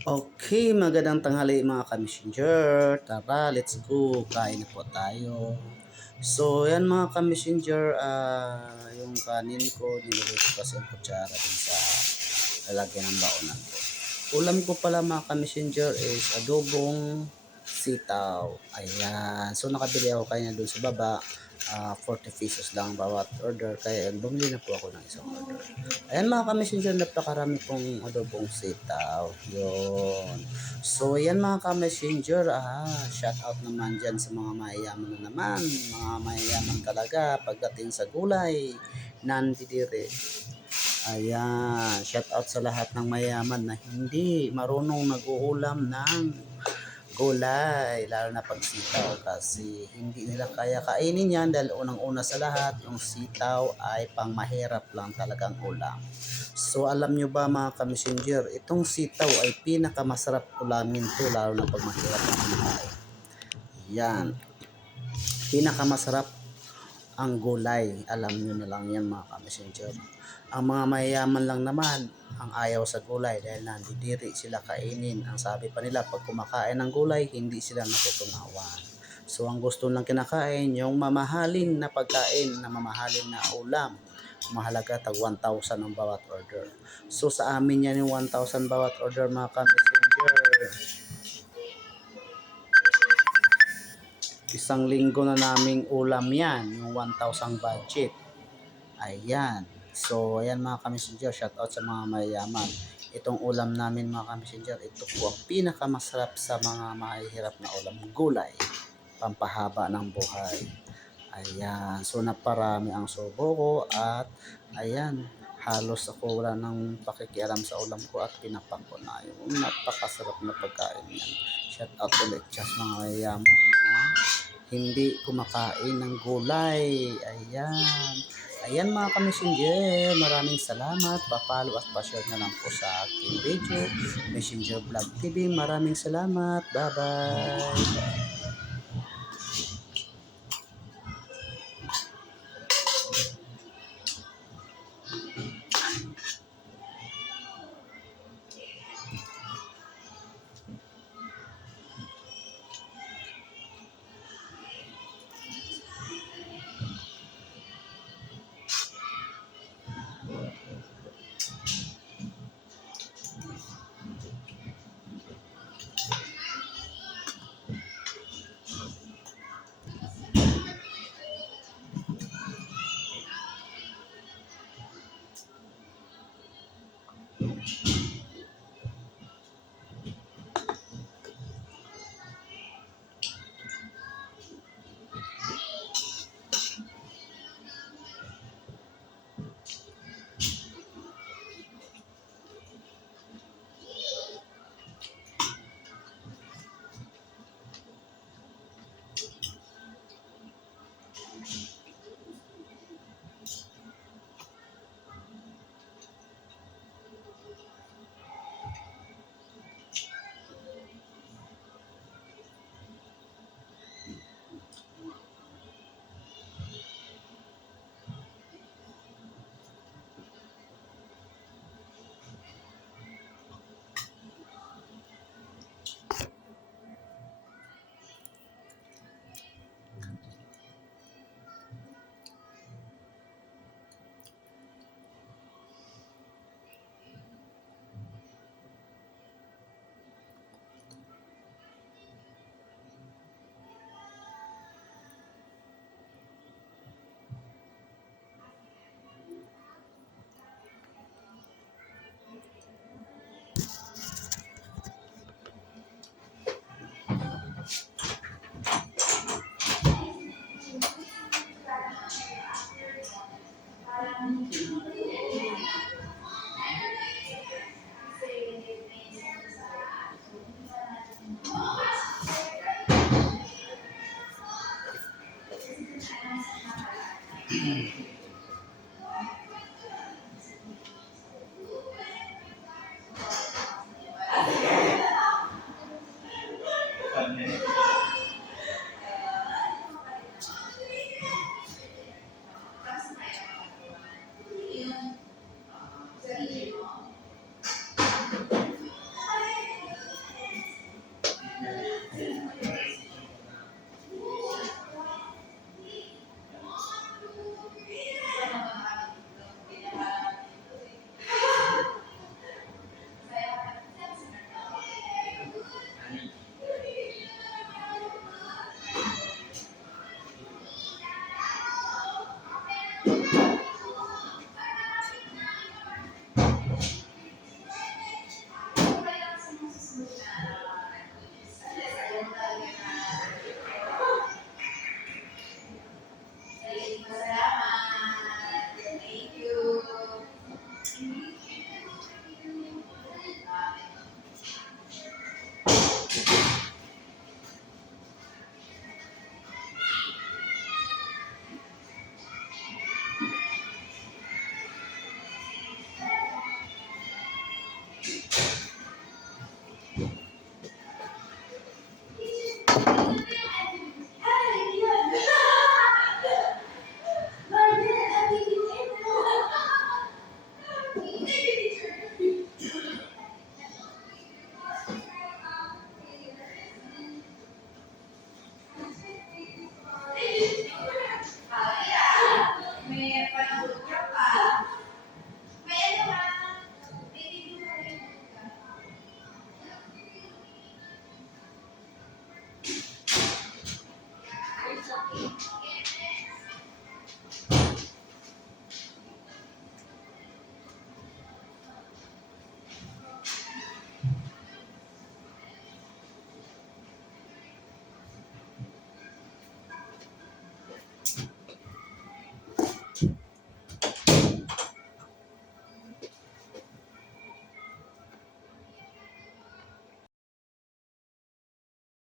Okay, magandang tanghali mga ka-messenger. Tara, let's go. Kain na po tayo. So, yan mga ka-messenger, yung kanin ko, nilagay ko kasi ang kutsara din sa lalagyan ng baonan ko. Ulam ko pala mga ka-messenger is adobong sitaw. Ayan. So, nakabili ako kanya dun sa baba. 40 pesos lang bawat order. Kaya bumili na po ako ng isang order. Ayan mga ka-messenger, napakarami pong adobong sitaw. Yun. So, yan mga ka-messenger, shout out naman dyan sa mga mayayaman na naman. Mga mayayaman talaga pagdating sa gulay. Nandidire. Ayan, shout out sa lahat ng mayaman na hindi marunong nag-uulam ng gulay, lalo na pag sitaw kasi hindi nila kaya kainin yan dahil unang-una sa lahat, yung sitaw ay pang mahirap lang talagang ulam. So alam nyo ba mga ka-messenger, itong sitaw ay pinakamasarap ulamin to lalo na pag mahirap ang buhay. Yan, pinakamasarap ang gulay. Alam nyo na lang yan mga ka-messenger. Ang mga mayayaman lang naman ang ayaw sa gulay dahil nandidiri sila kainin. Ang sabi pa nila pag kumakain ng gulay, hindi sila natutunawan. So ang gusto lang kinakain, yung mamahalin na pagkain, na mamahalin na ulam. Mahalaga tag 1,000 ang bawat order. So sa amin yan yung 1,000 bawat order mga ka-messenger. Isang linggo na naming ulam yan, yung 1,000 budget. Ayan. So, ayan mga ka-messenger, shout out sa mga mayayaman. Itong ulam namin mga ka-messenger, ito po ang pinakamasarap sa mga mahihirap na ulam. Gulay, pampahaba ng buhay. Ayan. So, naparami ang subo ko at ayan, halos ako wala nang pakikialam sa ulam ko at pinapak ko na yung napakasarap na pagkain yan. Shout out ulit sa mga mayayaman na hindi kumakain ng gulay. Ayan. Ayan mga ka-messenger, maraming salamat. Pa-follow at pa-share na lang po sa aking video, Messenger Vlog TV. Maraming salamat. Bye-bye.